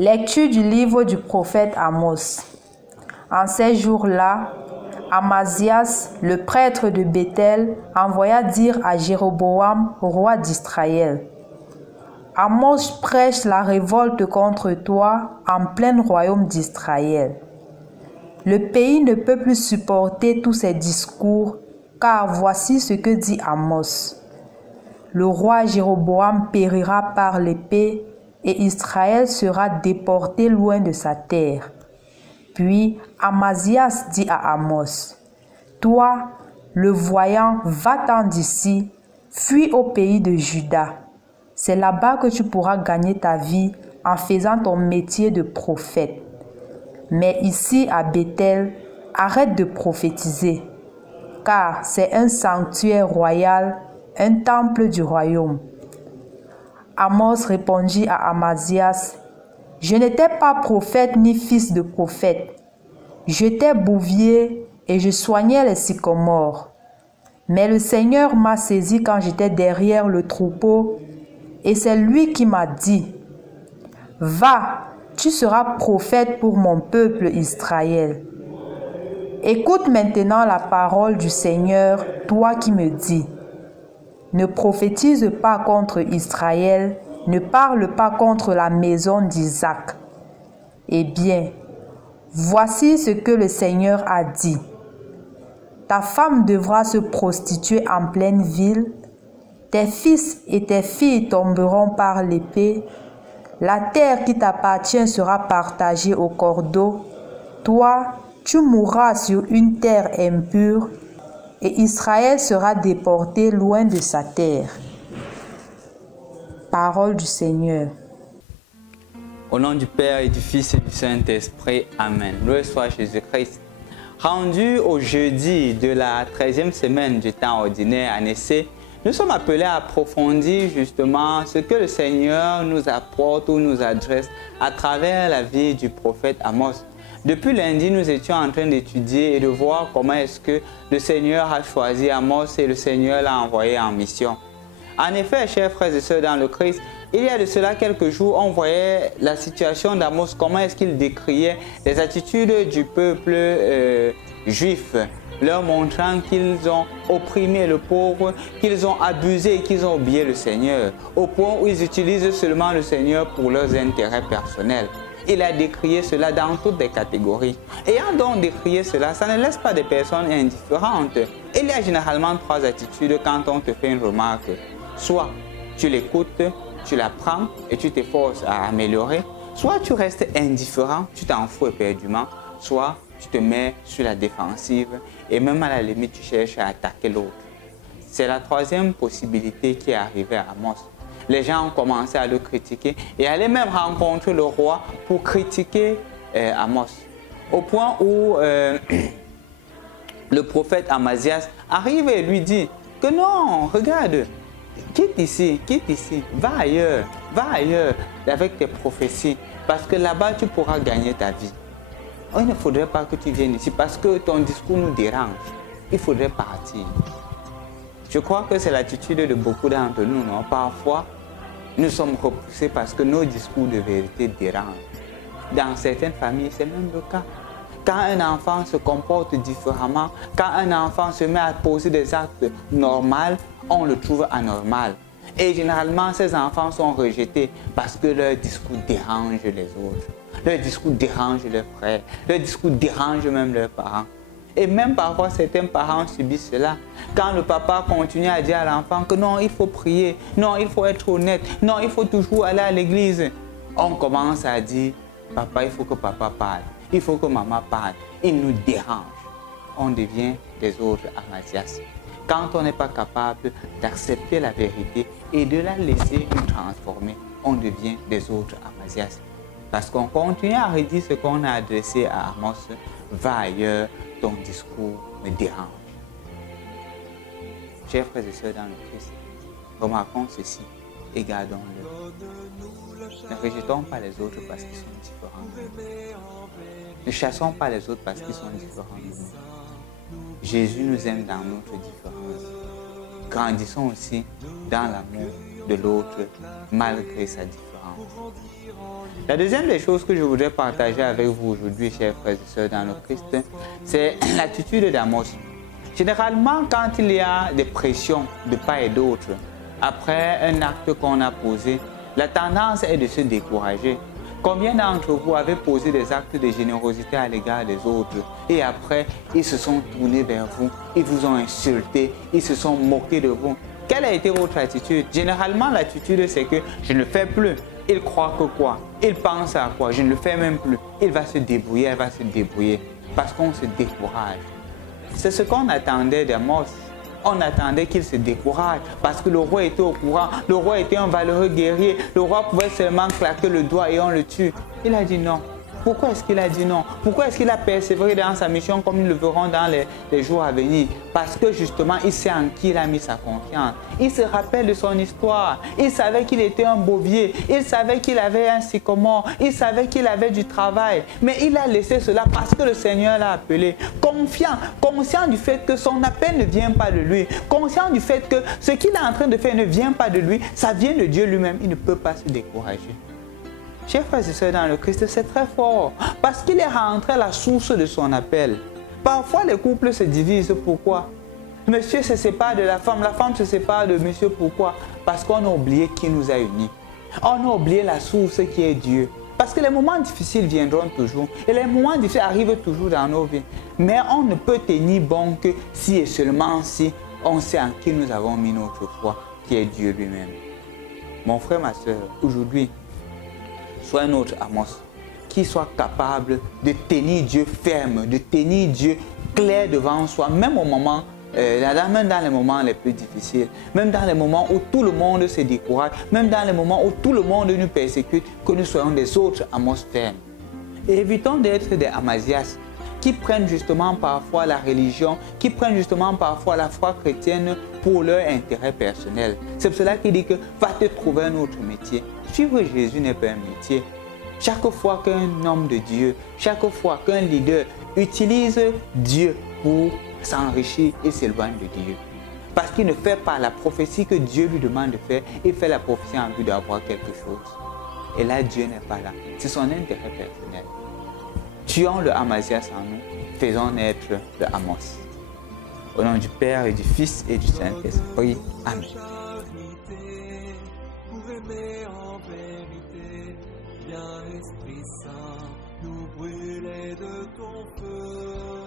Lecture du livre du prophète Amos. En ces jours-là, Amazias, le prêtre de Béthel, envoya dire à Jéroboam, roi d'Israël: Amos prêche la révolte contre toi en plein royaume d'Israël. Le pays ne peut plus supporter tous ces discours, car voici ce que dit Amos. Le roi Jéroboam périra par l'épée, et Israël sera déporté loin de sa terre. Puis Amazias dit à Amos: Toi, le voyant, va-t'en d'ici, fuis au pays de Juda. C'est là-bas que tu pourras gagner ta vie en faisant ton métier de prophète. Mais ici à Béthel, arrête de prophétiser, car c'est un sanctuaire royal, un temple du royaume. Amos répondit à Amazias: Je n'étais pas prophète ni fils de prophète. J'étais bouvier et je soignais les sycomores. Mais le Seigneur m'a saisi quand j'étais derrière le troupeau, et c'est lui qui m'a dit: Va, tu seras prophète pour mon peuple Israël. Écoute maintenant la parole du Seigneur, toi qui me dis: Ne prophétise pas contre Israël, ne parle pas contre la maison d'Isaac. Eh bien, voici ce que le Seigneur a dit. Ta femme devra se prostituer en pleine ville, tes fils et tes filles tomberont par l'épée, la terre qui t'appartient sera partagée au cordeau, toi, tu mourras sur une terre impure, et Israël sera déporté loin de sa terre. Parole du Seigneur. Au nom du Père et du Fils et du Saint-Esprit, Amen. Loué soit Jésus-Christ. Rendu au jeudi de la 13e semaine du temps ordinaire en essai, nous sommes appelés à approfondir justement ce que le Seigneur nous apporte ou nous adresse à travers la vie du prophète Amos. Depuis lundi, nous étions en train d'étudier et de voir comment est-ce que le Seigneur a choisi Amos et le Seigneur l'a envoyé en mission. En effet, chers frères et sœurs dans le Christ, il y a de cela quelques jours, on voyait la situation d'Amos, comment est-ce qu'il décriait les attitudes du peuple juif, leur montrant qu'ils ont opprimé le pauvre, qu'ils ont abusé et qu'ils ont oublié le Seigneur, au point où ils utilisent seulement le Seigneur pour leurs intérêts personnels. Il a décrié cela dans toutes les catégories. Ayant donc décrié cela, ça ne laisse pas des personnes indifférentes. Il y a généralement trois attitudes quand on te fait une remarque. Soit tu l'écoutes, tu la prends et tu t'efforces à améliorer. Soit tu restes indifférent, tu t'en fous éperdument. Soit tu te mets sur la défensive et même à la limite, tu cherches à attaquer l'autre. C'est la troisième possibilité qui est arrivée à Amos. Les gens ont commencé à le critiquer et allaient même rencontrer le roi pour critiquer Amos. Au point où le prophète Amazias arrive et lui dit que non, regarde, quitte ici, va ailleurs avec tes prophéties parce que là-bas tu pourras gagner ta vie. Il ne faudrait pas que tu viennes ici parce que ton discours nous dérange. Il faudrait partir. Je crois que c'est l'attitude de beaucoup d'entre nous, non? Parfois, nous sommes repoussés parce que nos discours de vérité dérangent. Dans certaines familles, c'est même le cas. Quand un enfant se comporte différemment, quand un enfant se met à poser des actes normaux, on le trouve anormal. Et généralement, ces enfants sont rejetés parce que leur discours dérange les autres. Leur discours dérange leurs frères. Leur discours dérange même leurs parents. Et même parfois, certains parents subissent cela. Quand le papa continue à dire à l'enfant que non, il faut prier, non, il faut être honnête, non, il faut toujours aller à l'église. On commence à dire, papa, il faut que papa parle, il faut que maman parle. Il nous dérange. On devient des autres Amazias. Quand on n'est pas capable d'accepter la vérité et de la laisser nous transformer, on devient des autres Amazias. Parce qu'on continue à redire ce qu'on a adressé à Amos, va ailleurs, ton discours me dérange. Chers frères et sœurs dans le Christ, remarquons ceci et gardons-le. Ne rejetons pas les autres parce qu'ils sont différents de nous. Ne chassons pas les autres parce qu'ils sont différents de nous. Jésus nous aime dans notre différence. Grandissons aussi dans l'amour de l'autre malgré sa différence. La deuxième des choses que je voudrais partager avec vous aujourd'hui, chers frères et sœurs dans le Christ, c'est l'attitude d'Amos. Généralement, quand il y a des pressions de part et d'autre, après un acte qu'on a posé, la tendance est de se décourager. Combien d'entre vous avez posé des actes de générosité à l'égard des autres et après, ils se sont tournés vers vous, ils vous ont insulté, ils se sont moqués de vous? Quelle a été votre attitude? Généralement, l'attitude, c'est que je ne le fais plus. Il croit que quoi? Il pense à quoi? Je ne le fais même plus. Il va se débrouiller, elle va se débrouiller parce qu'on se décourage. C'est ce qu'on attendait d'Amos. On attendait qu'il se décourage parce que le roi était au courant. Le roi était un valeureux guerrier. Le roi pouvait seulement claquer le doigt et on le tue. Il a dit non. Pourquoi est-ce qu'il a dit non? Pourquoi est-ce qu'il a persévéré dans sa mission comme nous le verrons dans les jours à venir? Parce que justement, il sait en qui il a mis sa confiance. Il se rappelle de son histoire. Il savait qu'il était un bovier. Il savait qu'il avait un sycomore. Il savait qu'il avait du travail. Mais il a laissé cela parce que le Seigneur l'a appelé. Confiant, conscient du fait que son appel ne vient pas de lui. Conscient du fait que ce qu'il est en train de faire ne vient pas de lui. Ça vient de Dieu lui-même. Il ne peut pas se décourager. Chers frères et sœurs dans le Christ, c'est très fort parce qu'il est rentré à la source de son appel. Parfois, les couples se divisent. Pourquoi? Monsieur se sépare de la femme se sépare de monsieur. Pourquoi? Parce qu'on a oublié qui nous a unis. On a oublié la source qui est Dieu. Parce que les moments difficiles viendront toujours et les moments difficiles arrivent toujours dans nos vies. Mais on ne peut tenir bon que si et seulement si on sait en qui nous avons mis notre foi, qui est Dieu lui-même. Mon frère, ma soeur, aujourd'hui, soit un autre Amos qui soit capable de tenir Dieu ferme, de tenir Dieu clair devant soi, même au moment, même dans les moments les plus difficiles, même dans les moments où tout le monde se décourage, même dans les moments où tout le monde nous persécute, que nous soyons des autres Amos fermes. Et évitons d'être des Amazias qui prennent justement parfois la religion, qui prennent justement parfois la foi chrétienne pour leur intérêt personnel. C'est pour cela qu'il dit que va te trouver un autre métier. Suivre Jésus n'est pas un métier. Chaque fois qu'un homme de Dieu, chaque fois qu'un leader utilise Dieu pour s'enrichir, il s'éloigne de Dieu. Parce qu'il ne fait pas la prophétie que Dieu lui demande de faire, il fait la prophétie en vue d'avoir quelque chose. Et là, Dieu n'est pas là. C'est son intérêt personnel. Tuons le Amazias en nous, faisons naître le Amos. Au nom du Père et du Fils et du Saint-Esprit. Amen. Esprit Saint, nous brûler de ton feu.